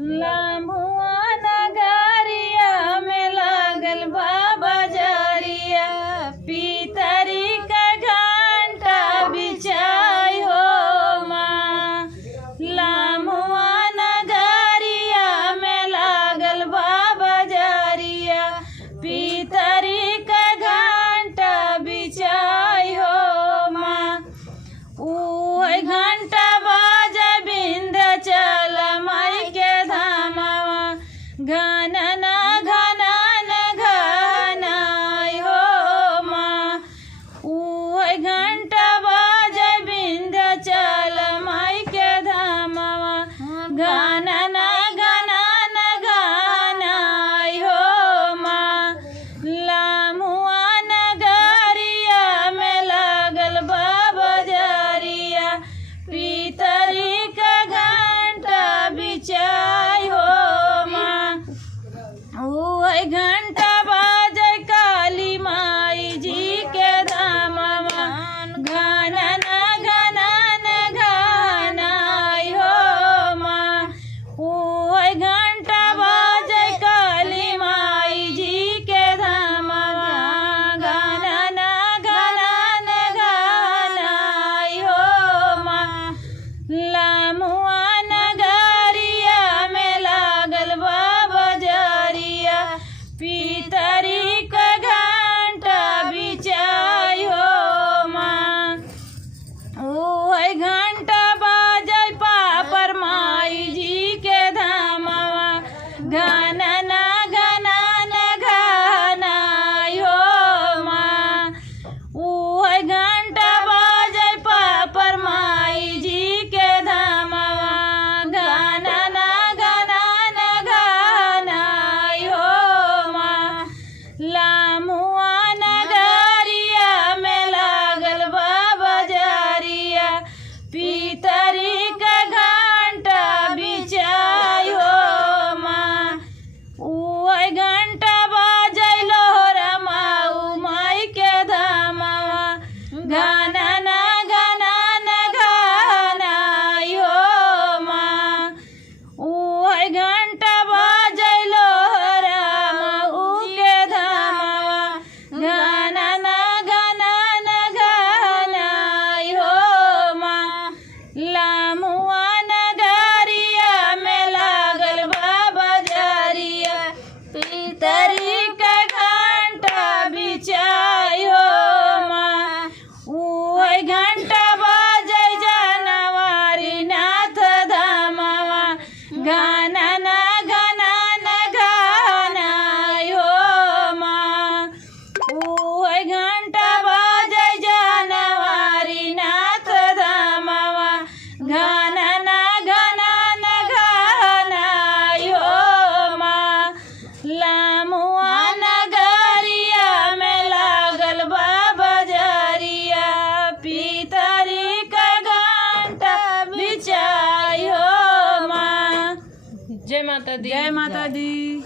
लामुआ नगरिया में लागल बा बजरिया, पितरी का घंटा बिछाई हो माँ। लामुआ नगरिया में लागल बा बजरिया, पितरी का घंटा बिछाई हो माँ। ऊ घंटा बाजे विंध्याचल माई के धामवा, घनन घनन घनाई हो माँ। ऊ घंटा बाजे विंध्याचल माई के धामवा, घनन घनन घनाई हो माँ। लामुआ नगरिया में लागल बा बजरिया, पितरी का घंटा बिछाई हो माँ। ऊ घंटा बाजे काली माई जी के धामवा, घनन घनन घनाई हो माँ। ऊ घंटा बाजे काली माई जी के धामवा, घनन घनन घनाई हो माँ। लामुआ नगरिया में लागल बा बजरिया, पितरी का घंटा बिछाई हो माँ। ऊ घंटा बाजे पापर माई जी के धामवा, घनन घनन घनाई हो माँ। ऊ घंटा बाजे पापर माई जी के धामवा, घनन घनन घनाई हो माँ। लामुआ नगरिया में लागल बा बजरिया, पितरी का घंटा बिछाई हो माँ। ऊ घंटा बाजे लोहरा माऊ माई के धामवा, घनन घनन घनाई हो माँ। ऊ घंटा बाजे लोहरा माऊ के धामवा, घनन घनन घनाई हो माँ। लामुआ नगरिया में लागल बा बजरिया, पितरी का घंटा बिछाई हो माँ। ऊ घंटा बाजे जानवारी नाथ धामवा, घनन घनन घनाई हो माँ। ऊ घंटा बाजे जानवारी नाथ धामवा, घनन घनन घनाई हो माँ। लामुआ नगरिया में लागल बा बजरिया, पितरी का घंटा बिछाई हो माँ। जय माता दी। जय माता दी।